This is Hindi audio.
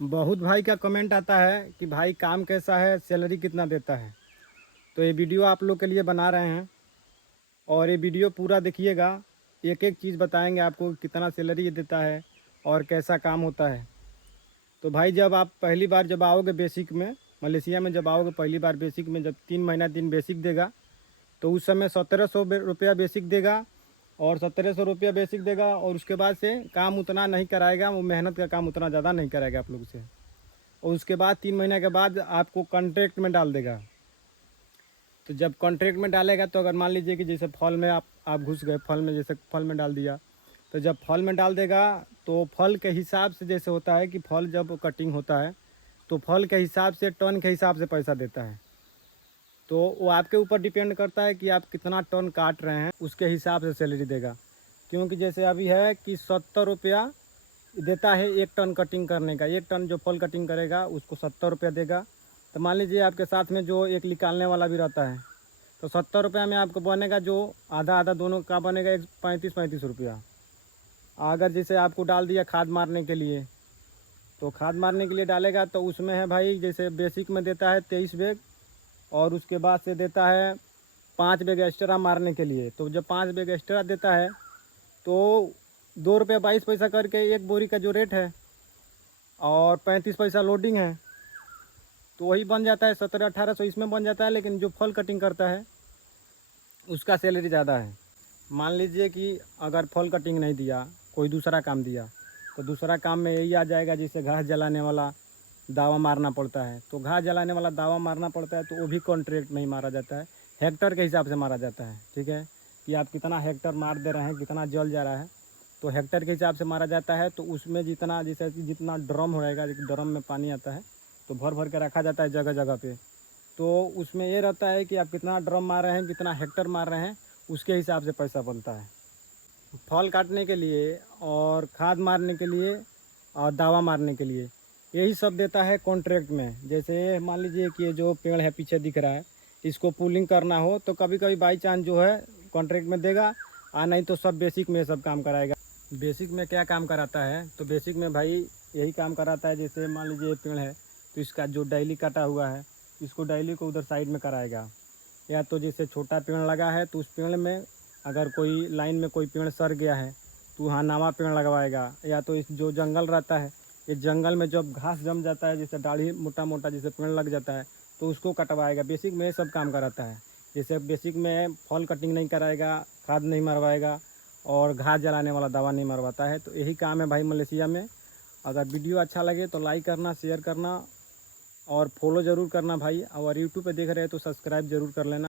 बहुत भाई का कमेंट आता है कि भाई काम कैसा है, सैलरी कितना देता है। तो ये वीडियो आप लोग के लिए बना रहे हैं और ये वीडियो पूरा देखिएगा। एक एक चीज़ बताएंगे आपको कितना सैलरी ये देता है और कैसा काम होता है। तो भाई जब आप पहली बार जब आओगे बेसिक में, मलेशिया में जब आओगे पहली बार बेसिक में, जब 3 महीना दिन बेसिक देगा तो उस समय 1700 रुपया बेसिक देगा। और 1700 रुपया बेसिक देगा और उसके बाद से काम उतना नहीं कराएगा, वो मेहनत का काम उतना ज़्यादा नहीं कराएगा आप लोग से। और उसके बाद 3 महीने के बाद आपको कॉन्ट्रैक्ट में डाल देगा। तो जब कॉन्ट्रैक्ट में डालेगा तो अगर मान लीजिए कि जैसे फल में आप घुस गए, फल में जैसे फल में डाल दिया, तो जब फल में डाल देगा तो फल के हिसाब से जैसे होता है कि फल जब कटिंग होता है तो फल के हिसाब से, टन के हिसाब से पैसा देता है। तो वो आपके ऊपर डिपेंड करता है कि आप कितना टन काट रहे हैं, उसके हिसाब से सैलरी देगा। क्योंकि जैसे अभी है कि 70 रुपया देता है 1 टन कटिंग करने का। 1 टन जो फल कटिंग करेगा उसको 70 रुपया देगा। तो मान लीजिए आपके साथ में जो एक निकालने वाला भी रहता है, तो 70 रुपया में आपको बनेगा जो आधा आधा दोनों का बनेगा 35-35 रुपया। अगर जैसे आपको डाल दिया खाद मारने के लिए, तो खाद मारने के लिए डालेगा तो उसमें है भाई, जैसे बेसिक में देता है 23 बैग और उसके बाद से देता है 5 बैग एक्स्ट्रा मारने के लिए। तो जब 5 बैग एक्स्ट्रा देता है तो 2 रुपया 22 पैसा करके एक बोरी का जो रेट है और 35 पैसा लोडिंग है, तो वही बन जाता है 1700-1800 इसमें बन जाता है। लेकिन जो फल कटिंग करता है उसका सैलरी ज़्यादा है। मान लीजिए कि अगर फल कटिंग नहीं दिया, कोई दूसरा काम दिया, तो दूसरा काम में यही आ जाएगा जैसे घास जलाने वाला दावा मारना पड़ता है। तो घास जलाने वाला दावा मारना पड़ता है तो वो भी कॉन्ट्रैक्ट में ही मारा जाता है, हेक्टर के हिसाब से मारा जाता है। ठीक है, कि आप कितना हेक्टर मार दे रहे हैं, कितना जल जा रहा है, तो हेक्टर के हिसाब से मारा जाता है। तो उसमें जितना, जैसे कि जितना ड्रम रहेगा, एक ड्रम में पानी आता है तो भर भर के रखा जाता है जगह जगह पे। तो उसमें ये रहता है कि आप कितना ड्रम मार रहे हैं, कितना हेक्टर मार रहे हैं, उसके हिसाब से पैसा बनता है। फल काटने के लिए और खाद मारने के लिए और दावा मारने के लिए यही सब देता है कॉन्ट्रैक्ट में। जैसे मान लीजिए कि ये जो पेड़ है पीछे दिख रहा है, इसको पुलिंग करना हो तो कभी कभी बाई चांस जो है कॉन्ट्रैक्ट में देगा, और नहीं तो सब बेसिक में सब काम कराएगा। बेसिक में क्या काम कराता है, तो बेसिक में भाई यही काम कराता है। जैसे मान लीजिए पेड़ है तो इसका जो डाली काटा हुआ है, इसको डाली को उधर साइड में कराएगा। या तो जैसे छोटा पेड़ लगा है तो उस पेड़ में अगर कोई लाइन में कोई पेड़ सड़ गया है तो वहाँ नवा पेड़ लगवाएगा। या तो इस जो जंगल रहता है, इस जंगल में जब घास जम जाता है, जैसे दाढ़ी मोटा मोटा जैसे पेड़ लग जाता है, तो उसको कटवाएगा। बेसिक में ये सब काम कराता है। जैसे बेसिक में फल कटिंग नहीं कराएगा, खाद नहीं मरवाएगा और घास जलाने वाला दवा नहीं मरवाता है। तो यही काम है भाई मलेशिया में। अगर वीडियो अच्छा लगे तो लाइक करना, शेयर करना और फॉलो ज़रूर करना भाई। और यूट्यूब पे देख रहे हैं तो सब्सक्राइब ज़रूर कर लेना।